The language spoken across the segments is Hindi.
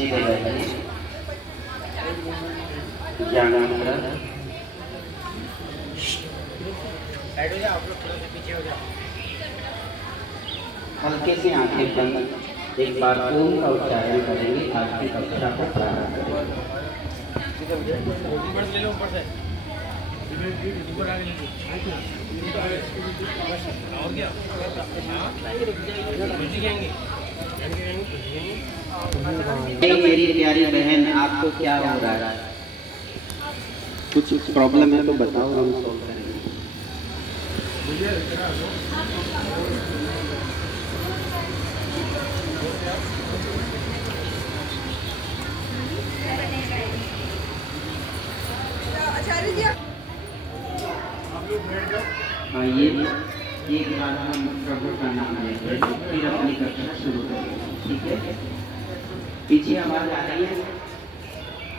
सीधे बैठिए। ज्ञान मुद्रा। साइड हो जाओ, आप लोग थोड़ा सा पीछे हो जाओ। हल्के से आंखें बंद, एक बार ओम का उच्चारण करेंगे। आज की कक्षा को प्रारंभ करेंगे। ऊपर से ले लो, ऊपर से ऊपर आगे नीचे और क्या मेरी प्यारी बहन, आपको क्या हो रहा है? कुछ प्रॉब्लम है तो बताओ, हम सॉल्व करेंगे। आचार्य जी हाँ, ये एक बार हम प्रभु का नाम लेते हैं, फिर अपनी कक्षा शुरू करेंगे। ठीक है? पीछे आवाज आ रही है?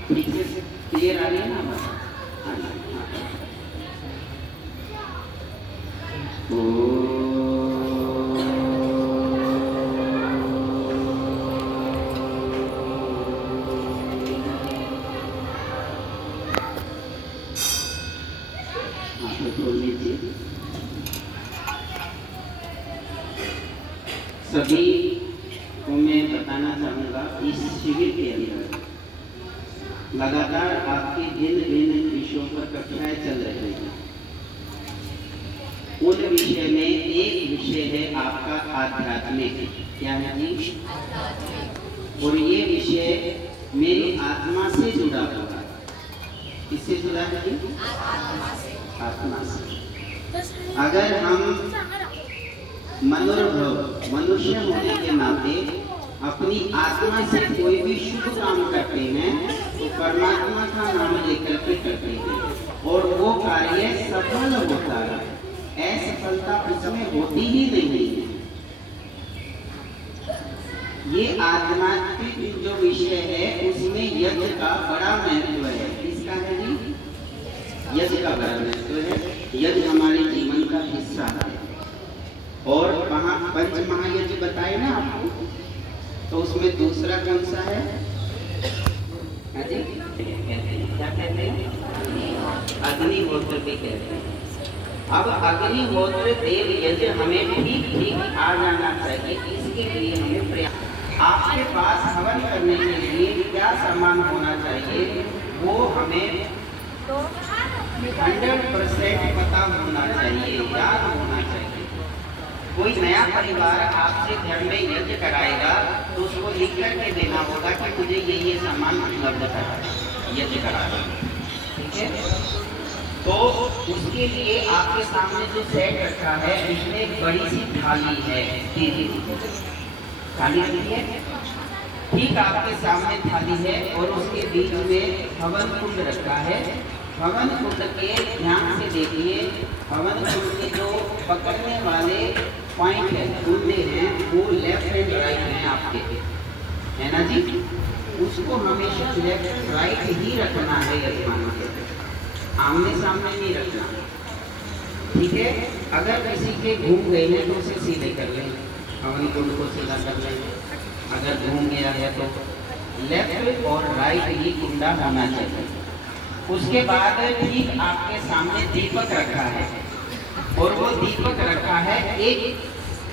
पीछे क्लियर आ रही है ना आवाज? हाँ, हाँ। सभी को मैं बताना चाहूँगा, इस शिविर के अंदर लगातार आपकी भिन्न भिन्न विषयों पर कक्षाएं चल रही हैं। उन विषय में एक विषय है आपका आध्यात्मिक। क्या है जी? और ये विषय मेरी आत्मा से जुड़ा हुआ है। किससे जुड़ा है जी? आत्मा से। अगर हम मनोरभव मनुष्य होने के नाते अपनी आत्मा से कोई भी शुभ काम करते हैं तो परमात्मा का नाम लेकर के करते हैं और वो कार्य सफल होता है। असफलता उसमें होती ही नहीं है। ये आध्यात्मिक जो विषय है उसमें यज्ञ का बड़ा महत्व है। किसका है जी? यज्ञ का बड़ा महत्व है। यज्ञ हमारे जीवन का हिस्सा है। और वहाँ पंच महायज्ञ बताए ना आपको, तो उसमें दूसरा कौन सा है? क्या कहते हैं? अग्निहोत्र भी कहते हैं। अब अग्निहोत्र देव यज्ञ हमें ठीक आ जाना चाहिए। इसके लिए हमें प्रयास। आपके पास हवन करने के लिए क्या सामान होना चाहिए वो हमें 100% पता होना चाहिए, याद होना चाहिए। कोई नया परिवार आपसे घर में यज्ञ कराएगा तो उसको लिख करके देना होगा कि मुझे ये सामान उपलब्ध करा यज्ञ कराना। ठीक है? तो उसके लिए आपके सामने जो सेट रखा है इसमें एक बड़ी सी थाली है। थाली है ठीक आपके सामने थाली है और उसके बीच में हवन कुंड रखा है। हवन कुंड के ध्यान से देखिए, हवन कुंड के जो पकड़ने वाले पॉइंट है, कुंडे हैं, वो लेफ्ट एंड राइट हैं आपके, है ना जी? उसको हमेशा लेफ्ट राइट ही रखना है यजमान के, आमने सामने नहीं रखना। ठीक है? अगर किसी के घूम गए हैं तो उसे सीधे कर लें, हवन कुंड को सीधा कर लें। अगर घूम गया है तो लेफ्ट और राइट ही कुंडा होना चाहिए। उसके बाद ठीक आपके सामने दीपक रखा है और वो दीपक रखा है एक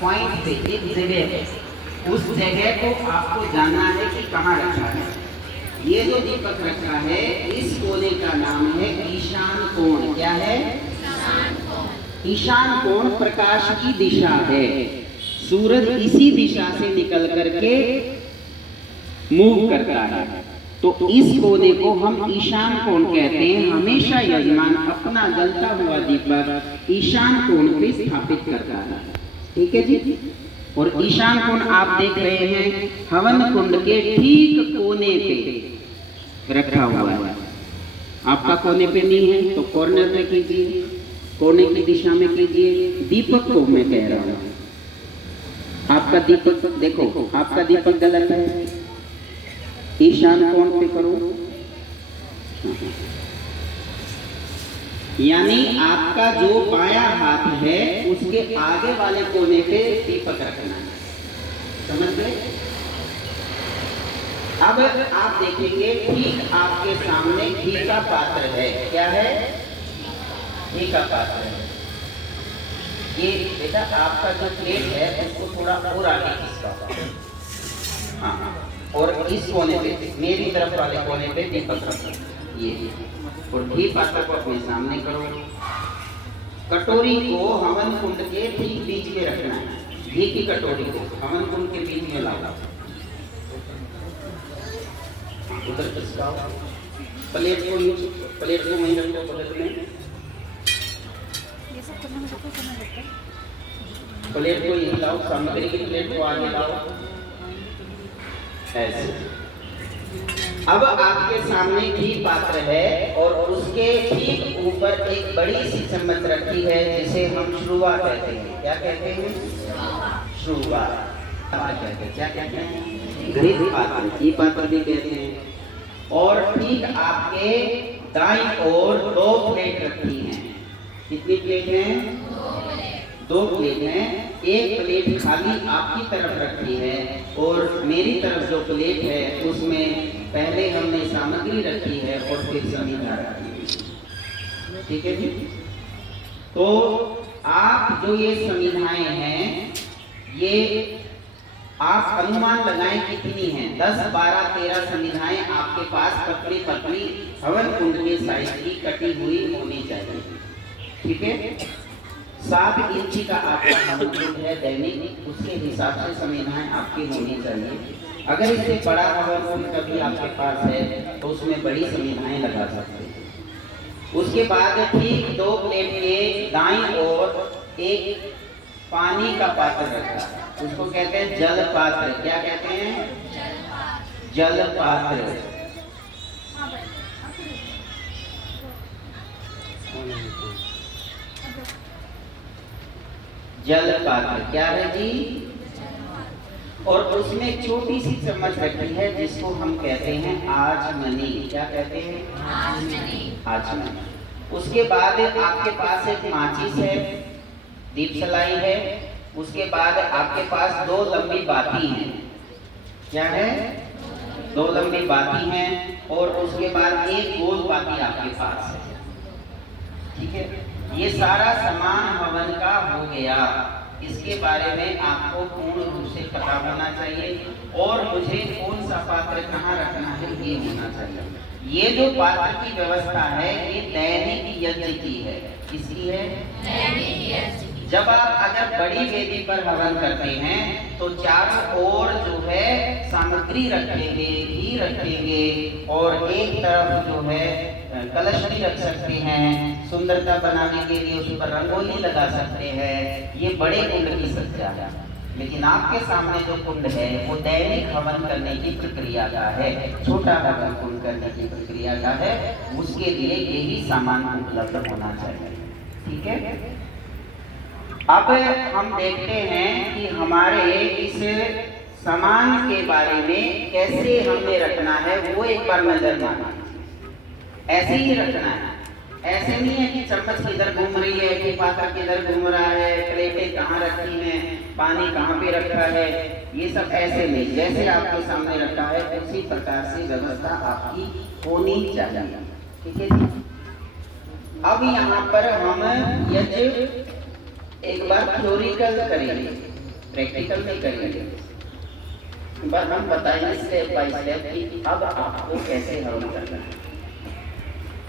पॉइंट पे, एक जगह। उस जगह को आपको जानना है कि कहाँ रखा है। ये जो दीपक रखा है इस कोने का नाम है ईशान कोण। क्या है? ईशान कोण प्रकाश की दिशा है। सूरज इसी दिशा से निकल करके मूव करता है, तो इस कोने को हम ईशान कोण कहते हैं। हमेशा यजमान अपना जलता हुआ दीपक ईशान कोण पे स्थापित करता है। ठीक है जी? और ईशान कोण आप देख रहे हैं हवन कुंड के ठीक कोने पे रखा हुआ है। आपका कोने पे नहीं है तो कॉर्नर पे कीजिए, कोने की दिशा में कीजिए। दीपक को मैं कह रहा हूँ, आपका दीपक देखो, आपका दीपक गलत है, ईशान कोण पे करो। यानी आपका जो बायां हाथ है उसके आगे वाले कोने पे दीपक रखना है। समझ गए? अब आप देखेंगे ठीक आपके सामने घी का पात्र है। क्या है? घी का पात्र है। ये बेटा आपका जो प्लेट है उसको थोड़ा और आगे खिसका। हाँ, और इस कोने पे, मेरी तरफ वाले कोने पे दीपक रखो। ये और घी पात्र को अपने सामने करो। कटोरी को हवन कुंड के ठीक बीच में रखना है। घी की कटोरी को हवन कुंड के बीच में लाओ। उधर खिसकाओ। प्लेट को वहीं रखो प्लेट में। प्लेट को यहीं लाओ। सामग्री की प्लेट को आगे लाओ। ऐसे। अब आपके सामने घी पात्र है और उसके ठीक ऊपर एक बड़ी सी चम्मच रखी है जिसे हम श्रुवा कहते हैं। क्या कहते हैं? श्रुवा। क्या कहते हैं? घृत पात्र, घी पात्र भी कहते हैं। और ठीक आपके दाईं ओर 2 प्लेट रखी हैं। कितनी प्लेट हैं? 2 प्लेट हैं। एक प्लेट खाली आपकी तरफ रखी है और मेरी तरफ जो प्लेट है उसमें पहले हमने सामग्री रखी है और फिर समीधा रखी है। ठीक है जी? तो आप जो ये समीधाएं हैं ये आप अनुमान लगाएं कितनी हैं। 10, 12, 13 समीधाएं आपके पास पतली पतली हवन कुंड के साइज की कटी हुई होनी चाहिए। ठीक है? 7 इंची का आपका हवन कुंड है दैनिक, उसके हिसाब से समीधाएं आपकी होनी चाहिए। अगर इससे बड़ा हवन कुंड कभी आपके पास है तो उसमें बड़ी समीधाएं लगा सकते हैं। उसके बाद ठीक 2 प्लेट के दाईं ओर एक पानी का पात्र रखा है। उसको कहते हैं जल पात्र। क्या कहते हैं? जल पात्र। जल पात्र क्या है जी? और उसमें एक छोटी सी चम्मच रखी है जिसको हम कहते हैं आचमनी। क्या कहते हैं? आचमनी। उसके बाद आपके पास एक माचिस है, दीप सलाई है। उसके बाद आपके पास 2 लंबी बाती हैं। क्या है? 2 लंबी बाती हैं और उसके बाद एक गोल बाती आपके पास है। ठीक है? ये सारा सामान हवन का हो गया। इसके बारे में आपको पूर्ण रूप से पता होना चाहिए और मुझे कौन सा पात्र कहाँ रखना है ये होना चाहिए। ये जो पात्र की व्यवस्था है ये दैनिक यज्ञ की है। किसकी है? दैनिक यज्ञ। जब आप अगर बड़ी वेदी पर हवन करते हैं तो चारों ओर जो है सामग्री रखेंगे, घी रखेंगे और एक तरफ जो है कलश भी रख सकते हैं। सुंदरता बनाने के लिए उस पर रंगोली लगा सकते हैं। ये बड़े कुंड की सज्जा है। लेकिन आपके सामने जो कुंड है वो दैनिक हवन करने की प्रक्रिया का है, छोटा हवन कुंड करने की प्रक्रिया का है। उसके लिए यही सामान उपलब्ध होना चाहिए। ठीक है? अब हम देखते हैं कि हमारे इस सामान के बारे में कैसे हमें रखना है वो एक बार नजर मारिए। ऐसे ही रखना है। ऐसे नहीं है कि चम्मच किधर घूम रही है, कि पात्र किधर घूम रहा है, प्लेटें कहाँ रखी हैं, पानी कहाँ पे रखा है, ये सब ऐसे नहीं। जैसे आपके सामने रखा है उसी प्रकार से व्यवस्था आपकी होनी चाहिए। ठीक है जी? अब यहाँ पर हम यज्ञ एक बार थ्योरिकल करेंगे, प्रैक्टिकल नहीं करेंगे। बस हम बताएंगे स्टेप बाय स्टेप कि अब आपको कैसे हवन करना है।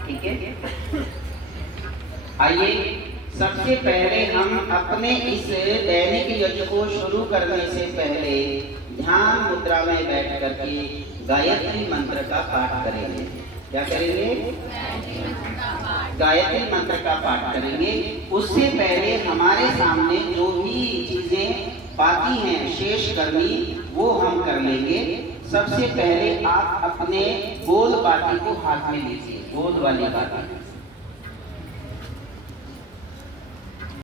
ठीक है? आइए सबसे पहले हम अपने इस दैनिक यज्ञ को शुरू करने से पहले ध्यान मुद्रा में बैठ करके गायत्री मंत्र का पाठ करेंगे। क्या करेंगे? गायत्री मंत्र का पाठ करेंगे। उससे पहले हमारे सामने जो भी चीजें बाकी हैं शेष करनी वो हम कर लेंगे। सबसे पहले आप अपने गोल बाती को हाथ में लीजिए, गोल वाली बाती।